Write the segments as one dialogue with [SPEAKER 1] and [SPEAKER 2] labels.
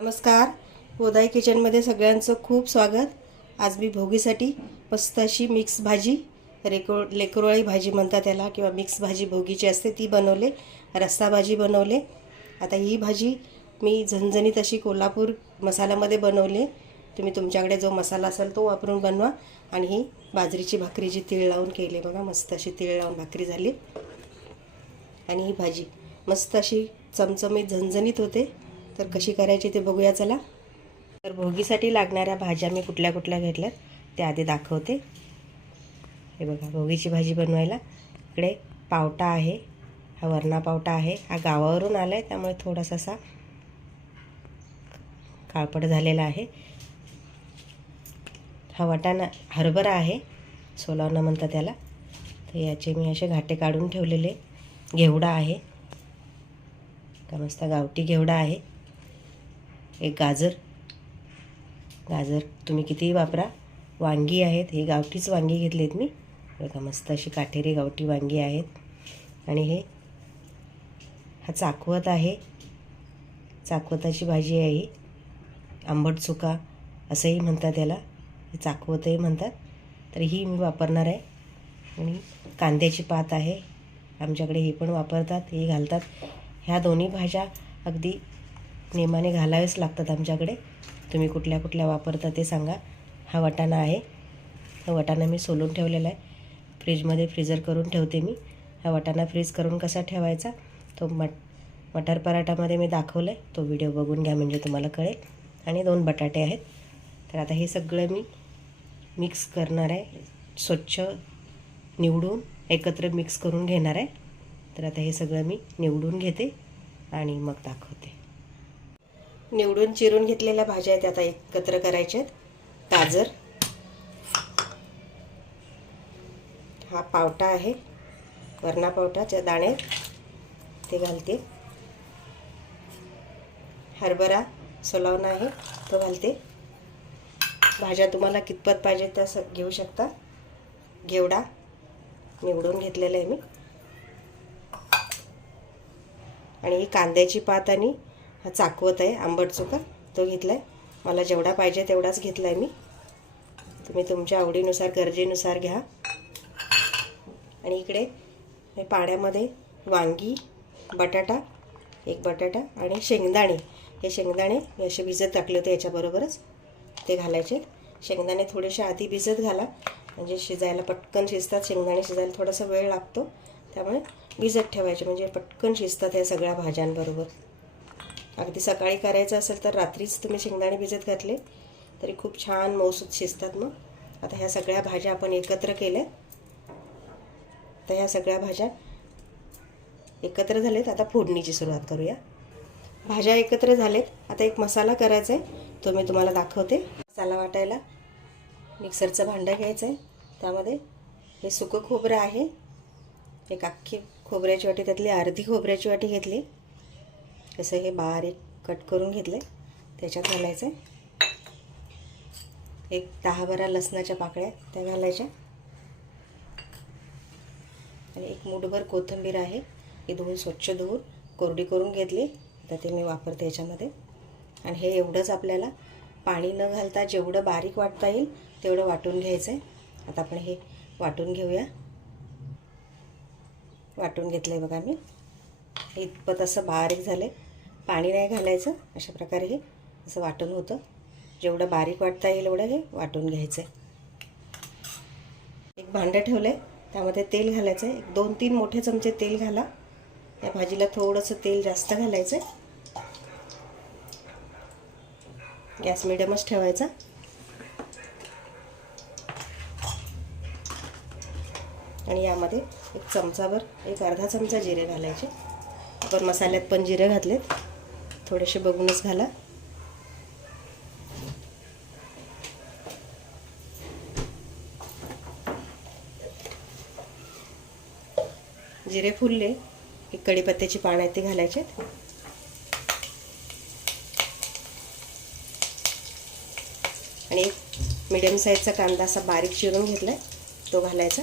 [SPEAKER 1] नमस्कार. गोदाई किचनमध्ये सगळ्यांचं खूप स्वागत. आज मी भोगीसाठी मस्त अशी मिक्स भाजी रेको लेकरोळी भाजी म्हणतात त्याला किंवा मिक्स भाजी भोगीची असते ती बनवले रस्सा भाजी बनवले. आता ही भाजी मी झणझणीत अशी कोल्हापूर मसाल्यामध्ये बनवले. तुम्ही तुमच्याकडे जो मसाला असेल तो वापरून बनवा आणि ही बाजरीची भाकरी जी तीळ लावून केली बघा मस्त अशी तीळ लावून भाकरी झाली. आणि ही भाजी मस्त अशी चमचमीत झणझणीत होते. तर कशी करायची ते बघूया चला. तर भोगीसाठी लागणाऱ्या भाज्या मी कुठल्या कुठल्या घेतल्यात त्या आधी दाखवते. हे बघा भोगीची भाजी बनवायला. इकडे पावटा आहे हा वरणा पावटा आहे. हा गावावरून आला आहे त्यामुळे थोडासा असा काळपट झालेला आहे. हा वाटाणा हरभरा आहे सोलावणं म्हणतात त्याला. तर याचे मी असे घाटे काढून ठेवलेले. घेवडा आहे. का मस्त गावठी घेवडा आहे. एक गाजर. गाजर तुम्ही कितीही वापरा. वांगी आहेत. ही गावठीच वांगी घेतलीत मी. बघा मस्त अशी काटेरी गावठी वांगी आहेत. आणि हे हा चाकवत आहे. चाकवताची भाजी आहे ही. आंबट चुका असंही म्हणतात याला. हे चाकवतही म्हणतात. तर ही मी वापरणार आहे. आणि कांद्याची पात आहे. आमच्याकडे हे पण वापरतात. हे घालतात. ह्या दोन्ही भाज्या अगदी नेमाने घालावेच लागतात आमच्याकडे. तुम्ही कुठल्या कुठल्या वापरता ते सांगा. हा वाटाणा आहे. हा वाटाणा मी सोलून ठेवलेला आहे. फ्रीजमध्ये फ्रीजर करून ठेवते मी. हा वाटाणा फ्रीज करून कसा ठेवायचा? तो मट मटर पराठामध्ये मी दाखवलं आहे तो व्हिडिओ बघून घ्या म्हणजे तुम्हाला कळेल. आणि दोन बटाटे आहेत. तर आता हे सगळं मी मिक्स करणार आहे. स्वच्छ निवडून एकत्र मिक्स करून घेणार आहे. तर आता हे सगळं मी निवडून घेते आणि मग दाखवते. निवडून चिरून घेतलेल्या भाज्या आहेत आता एकत्र करायच्या आहेत. गाजर. हा पावटा आहे. वरणा पावटाच्या दाणे ते घालते. हरभरा सोलावणा आहे तो घालते. भाज्या तुम्हाला कितपत पाहिजे त्या स घेऊ शकता. घेवडा निवडून घेतलेला आहे मी. आणि ही कांद्याची पात आणि हा चाकवत आहे आंबट चुका. तो घेतला आहे मला जेवढा पाहिजे तेवढाच घेतला आहे मी. तुम्ही तुमच्या आवडीनुसार गरजेनुसार घ्या. आणि इकडे मी पाण्यामध्ये वांगी बटाटा एक बटाटा आणि शेंगदाणे. हे शेंगदाणे मी असे भिजत टाकले होते याच्याबरोबरच. ते घालायचे. शेंगदाणे थोडेसे आधी भिजत घाला. म्हणजे शिजायला पटकन शिजतात. शेंगदाणे शिजायला थोडासा वेळ लागतो. त्यामुळे भिजत ठेवायचे. म्हणजे पटकन शिजतात या सगळ्या भाज्यांबरोबर. अगदी सकाळी करायचं असेल तर रात्रीच तुम्ही शेंगदाणे भिजत घातले. तरी खूप छान मौसूद शिजतात मग. आता ह्या सगळ्या भाज्या आपण एकत्र केल्या. तर ह्या सगळ्या भाज्या एकत्र झालेत. आता फोडणीची सुरुवात करूया. भाज्या एकत्र झालेत. आता एक मसाला करायचा आहे तो मी तुम्हाला दाखवते. मसाला वाटायला मिक्सरचं भांडं घ्यायचं आहे त्यामध्ये हे सुकं खोबरं आहे. एक अख्खी खोबऱ्याची वाटी त्यातली अर्धी खोबऱ्याची वाटी घेतली. असं हे बारीक कट करून घेतलं आहे त्याच्यात घालायचं आहे एक दहा बारा लसणाच्या पाकळ्या त्या घालायच्या. आणि एक मुठभर कोथिंबीर आहे. ही धुवून स्वच्छ धुवून कोरडी करून घेतली. आता ते मी वापरते याच्यामध्ये. आणि हे एवढंच आपल्याला पाणी न घालता जेवढं बारीक वाटता येईल तेवढं वाटून घ्यायचं आहे आता आपण हे वाटून घेऊया. वाटून घेतलं आहे बघा मी. इतपत असं बारीक झालं आहे पाणी नाही घालायचं अशा प्रकारे हे असं वाटून होतं. जेवढं बारीक वाटता येईल एवढं हे वाटून घ्यायचं आहे एक भांडं ठेवलं आहे त्यामध्ये तेल घालायचं आहे एक दोन तीन मोठे चमचे तेल घाला. या भाजीला थोडंसं तेल जास्त घालायचं आहे गॅस मिडियमच ठेवायचा. आणि यामध्ये एक चमचाभर एक अर्धा चमचा जिरे घालायचे. आपण मसाल्यात पण जिरे घातलेत. थोडेसे बघूनच घाला. जिरे फुलले की कढीपत्त्याची पानं आहेत ते घालायचे. आणि एक मिडियम साईजचा कांदा असा बारीक चिरून घेतला आहे तो घालायचा.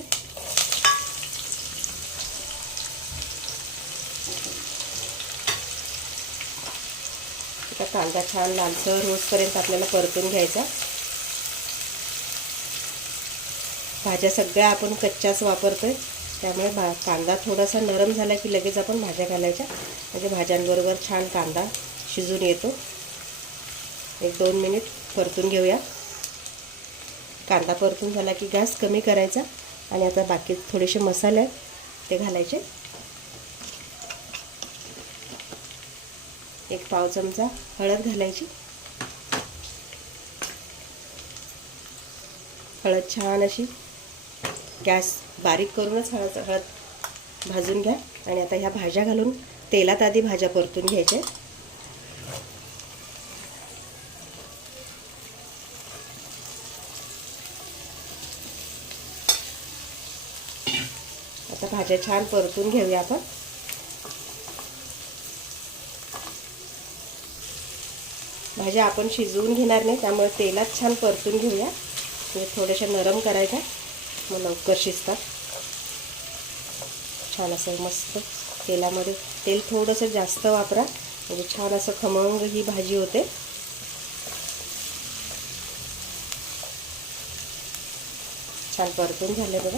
[SPEAKER 1] आता कांदा छान लालसर होसपर्यंत आपल्याला परतून घ्यायचा. भाज्या सगळ्या आपण कच्च्याच वापरतोय. त्यामुळे भा कांदा थोडासा नरम झाला की लगेच आपण भाज्या घालायच्या. म्हणजे भाज्यांबरोबर छान कांदा शिजून येतो. एक दोन मिनिट परतून घेऊया. कांदा परतून झाला की गॅस कमी करायचा. आणि आता बाकी थोडेसे मसाले आहेत ते घालायचे. एक पाव चमचा हळद घालायची. हळद छान अशी गॅस बारीक करूनच हळद हळद भाजून घ्या. आणि आता ह्या भाज्या घालून तेलात आधी भाज्या परतून घ्यायच्या आता भाज्या छान परतून घेऊया आपण. भाज्या आपण शिजवून घेणार नाही त्यामुळे तेलात छान परतून घेऊया. म्हणजे थोड्याशा नरम करायच्या मग लवकर शिजतात. छान असं मस्त तेलामध्ये तेल थोडंसं जास्त वापरा. म्हणजे छान असं खमंग ही भाजी होते. छान परतून झाले बघा.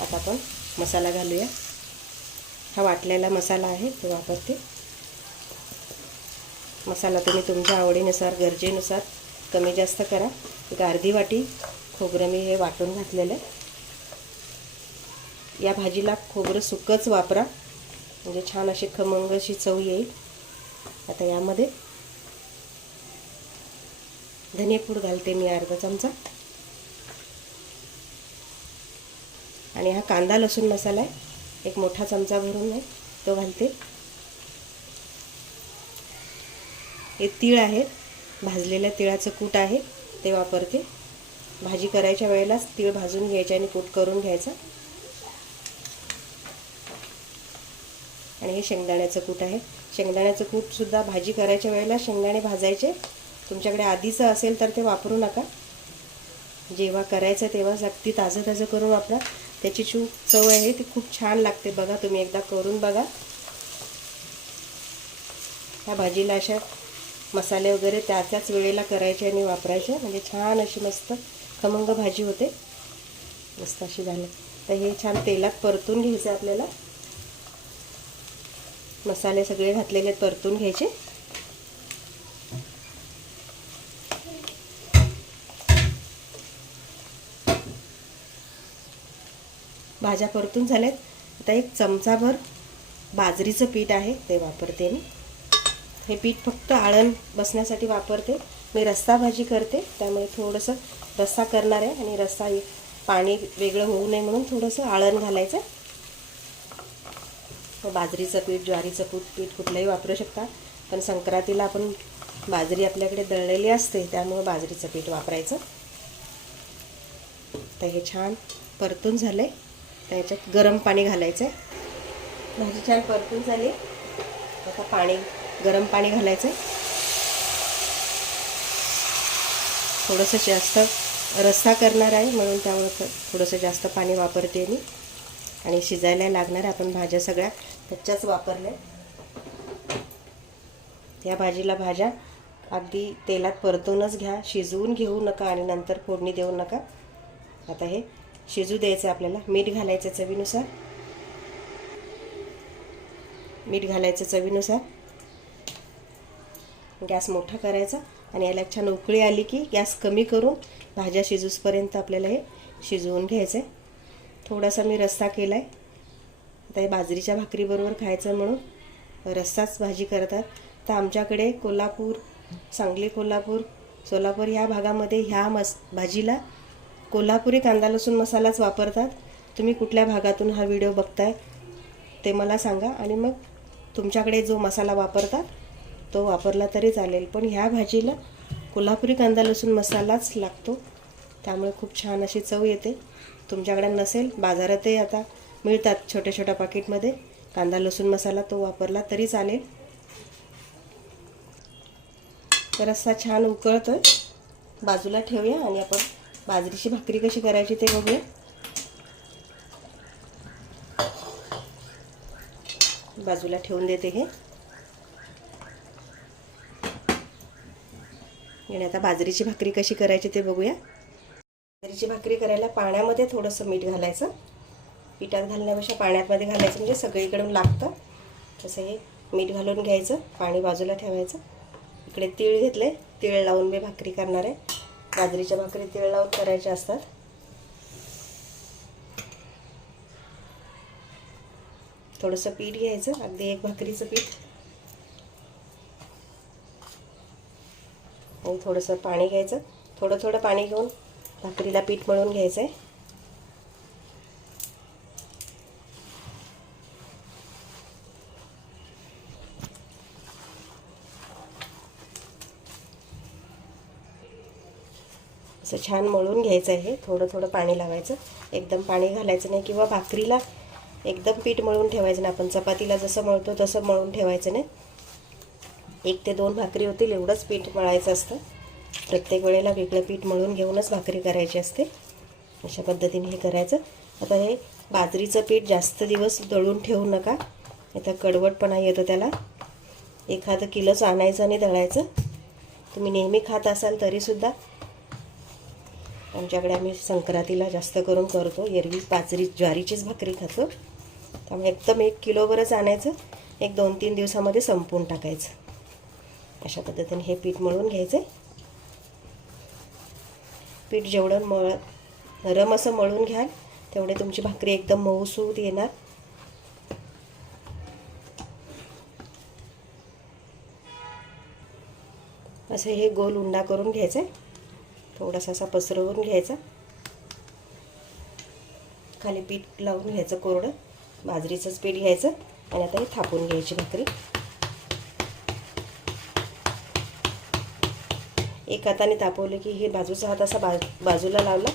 [SPEAKER 1] आता आपण मसाला घालूया. हा वाटलेला मसाला आहे तो वापरते. मसाला तुम्ही तुमच्या आवडीनुसार गरजेनुसार कमी जास्त करा. एक अर्धी वाटी खोबरं मी हे वाटून घातलेलं आहे. या भाजीला खोबरं सुकंच वापरा. म्हणजे छान अशी खमंग अशी चव येईल. आता यामध्ये धनेपूड घालते मी अर्धा चमचा. आणि हा कांदा लसूण मसाला आहे. एक मोठा चमचा भरून आहे तो घालते. हे तीळ आहेत भाजलेल्या तिळाचं कूट आहे. ते वापरते. भाजी करायच्या वेळेलाच तीळ भाजून घ्यायचे आणि कूट करून घ्यायचा. आणि हे शेंगदाण्याचं कूट आहे. शेंगदाण्याचं कूटसुद्धा भाजी करायच्या वेळेला शेंगदाणे भाजायचे. तुमच्याकडे आधीचं असेल तर ते वापरू नका. जेव्हा करायचं तेव्हाच अगदी ताजं ताजं करून वापरा. त्याची चू चव आहे ती खूप छान लागते बघा तुम्ही. एकदा करून बघा. ह्या भाजीला अशा मसाले वगैरे त्या त्याच वेळेला करायचे आणि वापरायचे. म्हणजे छान अशी मस्त खमंग भाजी होते. मस्त अशी झाली. तर हे छान तेलात परतून घ्यायचं आपल्याला. मसाले सगळे घातलेले परतून घ्यायचे. भाज्या परतून झाल्यात. आता एक चमचाभर बाजरीचं पीठ आहे ते वापरते मी. हे पीठ फक्त आळण बसण्यासाठी वापरते. मी रस्सा भाजी करते त्यामुळे थोडंसं रस्सा करणार आहे आणि रस्सा पाणी वेगळं होऊ नये म्हणून थोडंसं आळण घालायचं. बाजरीचं पीठ ज्वारीचं पीठ पीठ कुठलंही वापरू शकता पण संक्रांतीला आपण बाजरी आपल्याकडे दळलेली असते त्यामुळं बाजरीचं पीठ वापरायचं. तर हे छान परतून झालं आहे तर त्याच्यात गरम पाणी घालायचं आहे भाजी छान परतून झाली. आता पाणी गरम पाणी घालायचं आहे थोडंसं जास्त रस्सा करणार आहे म्हणून त्यामुळं थोडंसं जास्त पाणी वापरते मी. आणि शिजायला लागणार आपण भाज्या सगळ्या. कच्च्याच वापरल्या. या भाजीला भाज्या अगदी तेलात परतूनच घ्या. शिजवून घेऊ नका आणि नंतर फोडणी देऊ नका. आता हे शिजू द्यायचं आपल्याला. मीठ घालायचं चवीनुसार. मीठ घालायचं चवीनुसार. गॅस मोठा करायचा आणि याला छान उकळी आली की गॅस कमी करून भाज्या शिजूसपर्यंत आपल्याला हे शिजवून घ्यायचं आहे थोडासा मी रस्सा केला आहे आता हे बाजरीच्या भाकरीबरोबर खायचं म्हणून रस्साच भाजी करतात. तर आमच्याकडे कोल्हापूर सांगली कोल्हापूर सोलापूर ह्या भागामध्ये ह्या मस भाजीला कोल्हापुरी कांदा लसूण मसालाच वापरतात. तुम्ही कुठल्या भागातून हा व्हिडिओ बघताय ते मला सांगा आणि मग तुमच्याकडे जो मसाला वापरतात तो वापरला तरी चालेल. पण ह्या भाजीला कोल्हापुरी कांदा लसूण मसालाच लागतो. त्यामुळे खूप छान अशी चव येते. तुमच्याकडे नसेल बाजारातही आता मिळतात छोट्या छोट्या पाकिटमध्ये. कांदा लसूण मसाला तो वापरला तरी चालेल. तर असा छान उकळतो बाजूला ठेवूया आणि आपण बाजरीची भाकरी कशी करायची ते बघूया. बाजूला ठेवून देते हे. आणि आता बाजरीची भाकरी कशी करायची ते बघूया. बाजरीची भाकरी करायला पाण्यामध्ये थोडंसं मीठ घालायचं. पिठात घालण्यापेक्षा पाण्यामध्ये घालायचं म्हणजे सगळीकडून लागतं. तसं हे मीठ घालून घ्यायचं पाणी बाजूला ठेवायचं. इकडे तीळ घेतले तीळ लावून मी भाकरी करणार आहे. बाजरीच्या भाकरी तीळ लावून करायच्या असतात. थोडंसं पीठ घ्यायचं अगदी एक भाकरीचं पीठ. आणि थोडंसं पाणी घ्यायचं. थोडं थोडं पाणी घेऊन भाकरीला पीठ मळून घ्यायचं आहे असं छान मळून घ्यायचं आहे थोडं थोडं पाणी लावायचं. एकदम पाणी घालायचं नाही किंवा भाकरीला एकदम पीठ मळून ठेवायचं नाही. आपण चपातीला जसं मळतो तसं मळून ठेवायचं नाही. एक ते दोन भाकरी होतील एवढंच पीठ मळायचं असतं. प्रत्येक वेळेला वेगळं पीठ मळून घेऊनच भाकरी करायची असते. अशा पद्धतीने हे करायचं. आता हे बाजरीचं पीठ जास्त दिवस दळून ठेवू नका. आता कडवटपणा येतो त्याला. एखादं किलोच आणायचं आणि दळायचं. तुम्ही नेहमी खात असाल तरीसुद्धा. आमच्याकडे आम्ही संक्रांतीला जास्त करून करतो. एरवी बाजरी ज्वारीचीच भाकरी खातो. त्यामुळे एकदम एक किलोवरच आणायचं. एक दोन तीन दिवसामध्ये संपवून टाकायचं. अशा पद्धतीने हे पीठ मळून घ्यायचं. पीठ जेवढं मळ नरम असं मळून घ्याल तेवढे तुमची भाकरी एकदम मऊसूत येणार. असं हे गोल उंडा करून घ्यायचं. आहे थोडासा असा पसरवून घ्यायचा. खाली पीठ लावून घ्यायचं कोरडं. बाजरीचंच पीठ घ्यायचं आणि आता हे थापून घ्यायची भाकरी. एक हाताने तापवलं की हे बाजूचा हात असा बा बाजूला लावला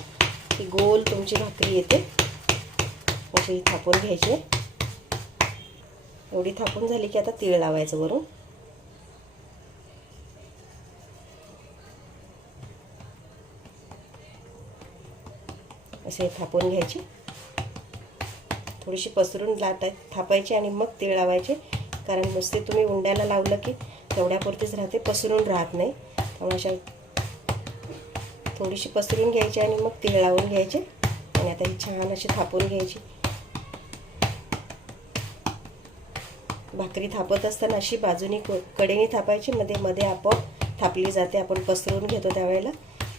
[SPEAKER 1] की गोल तुमची भाकरी येते. अशी ही थापून घ्यायची. एवढी थापून झाली की आता तीळ लावायचं वरून. असे थापून घ्यायची. थोडीशी पसरून लाटाय थापायची आणि मग तीळ लावायचे. कारण नुसते तुम्ही उंड्याला लावलं की तेवढ्यापुरतीच राहते पसरून राहत नाही. त्यामुळे अशा थोडीशी पसरून घ्यायची आणि मग तीळ लावून घ्यायचे. आणि आता ही छान अशी थापून घ्यायची. भाकरी थापत असताना अशी बाजूनी कडेने थापायची. मध्ये मध्ये आपोआप थापली जाते. आपण पसरून घेतो त्यावेळेला.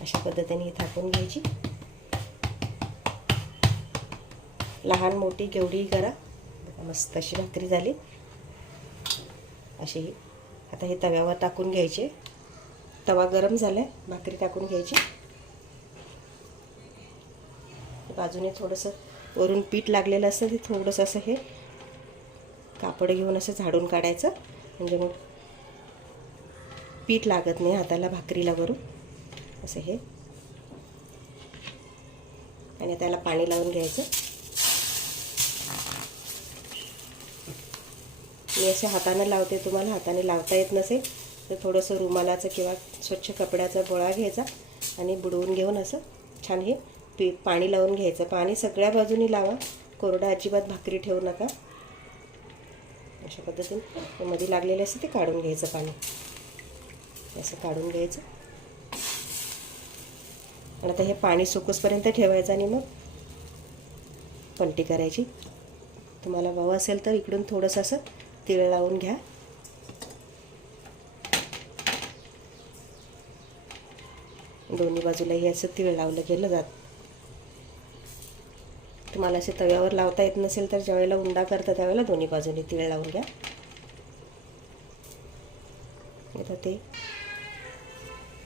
[SPEAKER 1] अशा पद्धतीने ही थापून घ्यायची. लहान मोठी केवढीही करा. मस्त अशी भाकरी झाली. अशी. आता हे तव्यावर टाकून घ्यायचे. तवा गरम झाला आहे भाकरी टाकून घ्यायची. बाजूने थोडंसं वरून पीठ लागलेलं असतं ते थोडंसं असं हे कापड घेऊन असं झाडून काढायचं. म्हणजे मग पीठ लागत नाही हाताला भाकरीला वरून. असं हे. आणि त्याला पाणी लावून घ्यायचं. मी असे हातानं लावते तुम्हाला हाताने लावता येत नसेल तर थोडंसं रुमालाचं किंवा स्वच्छ कपड्याचा गोळा घ्यायचा आणि बुडवून घेऊन असं छान हे पी पाणी लावून घ्यायचं. पाणी सगळ्या बाजूनी लावा. कोरडा अजिबात भाकरी ठेवू नका. अशा पद्धतीने मध्ये लागलेले असं ते काढून घ्यायचं पाणी. असं काढून घ्यायचं. आणि आता हे पाणी सुकसपर्यंत ठेवायचं आणि मग पलटी करायची. तुम्हाला हवं असेल तर इकडून थोडंसं असं तिळ लावून घ्या. दोन्ही बाजूला हे असं तिळ लावलं गेलं जात. तुम्हाला असे तव्यावर लावता येत नसेल तर ज्यावेळेला उंडा करता त्यावेळेला दोन्ही बाजूने तिळ लावून घ्या. आता ते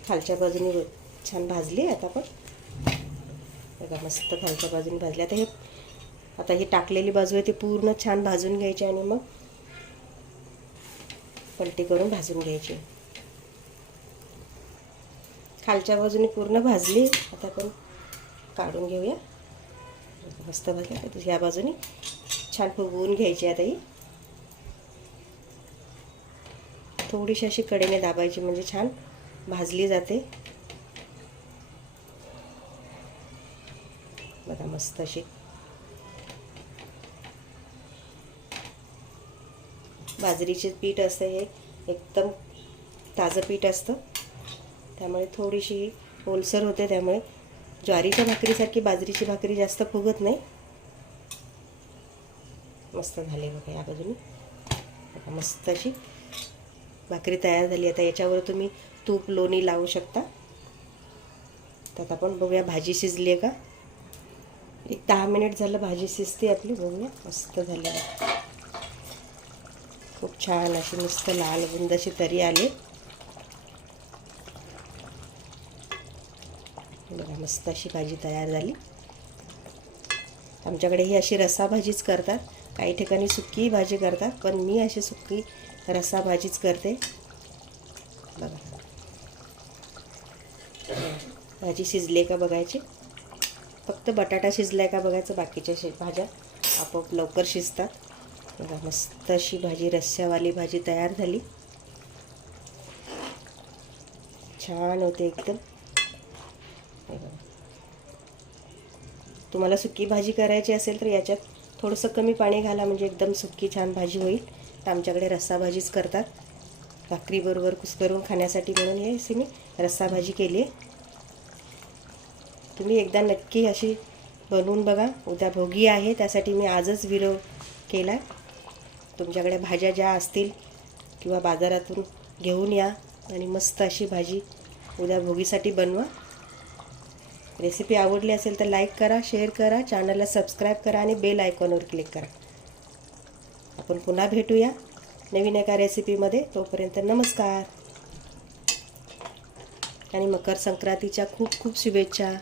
[SPEAKER 1] खालच्या बाजूने छान भाजली आता पण बघा मस्त खालच्या बाजूने भाजली. आता हे आता ही टाकलेली बाजू आहे ती पूर्ण छान भाजून घ्यायची आणि मग पलटी करून भाजून घ्यायची. खालच्या बाजूने पूर्ण भाजली. आता आपण काढून घेऊया. मस्त भाजली ह्या बाजूने छान फुगवून घ्यायची आता ही. थोडीशी अशी कडेने दाबायची म्हणजे छान भाजली जाते. बघा मस्त अशी. बाजरीचे पीठ असतं हे एकदम ताजं पीठ असतं. त्यामुळे थोडीशी ओलसर होते त्यामुळे ज्वारीच्या भाकरीसारखी बाजरीची भाकरी जास्त फुगत नाही. मस्त झाली बघा या बाजूने. बघा मस्त अशी भाकरी तयार झाली. आता याच्यावर तुम्ही तूप लोणी लावू शकता. त्यात आपण बघूया भाजी शिजली आहे का? एक दहा मिनिट झालं भाजी शिजते आपली बघूया. मस्त झाली खूप छान अशी मस्त लाल बुंद अशी तरी आली बघा मस्त अशी भाजी तयार झाली. आमच्याकडे ही अशी रसाभाजीच करतात. काही ठिकाणी सुक्की भाजी करतात पण मी अशी सुक्की रस्सा भाजीच करते. बघा. भाजी शिजली का बघायची? फक्त बटाटा शिजलाय का बघायचं? बाकीच्या शि भाज्या आपोआप लवकर शिजतात. बघा मस्त अशी भाजी रस्स्यावाली भाजी तयार झाली. छान होते एकदम हे बघा. तुम्हाला सुकी भाजी करायची असेल तर याच्यात थोडंसं कमी पाणी घाला म्हणजे एकदम सुकी छान भाजी होईल. तर आमच्याकडे रस्सा भाजीच करतात. भाकरीबरोबर कुस्करून खाण्यासाठी म्हणून हे अशी मी रस्सा भाजी केली आहे तुम्ही एकदा नक्की अशी बनवून बघा. उद्या भोगी आहे त्यासाठी मी आजच विरो केला. तुमच्याकडे भाज्या ज्या असतील किंवा बाजारातून घेऊन या आणि मस्त अशी भाजी उद्या भोगीसाठी बनवा. रेसिपी आवडली असेल तर लाईक करा शेअर करा चॅनलला सबस्क्राईब करा आणि बेल आयकॉनवर क्लिक करा. आपण पुन्हा भेटूया नवीन एका रेसिपीमध्ये. तोपर्यंत नमस्कार. आणि मकर संक्रांतीच्या खूप खूप शुभेच्छा.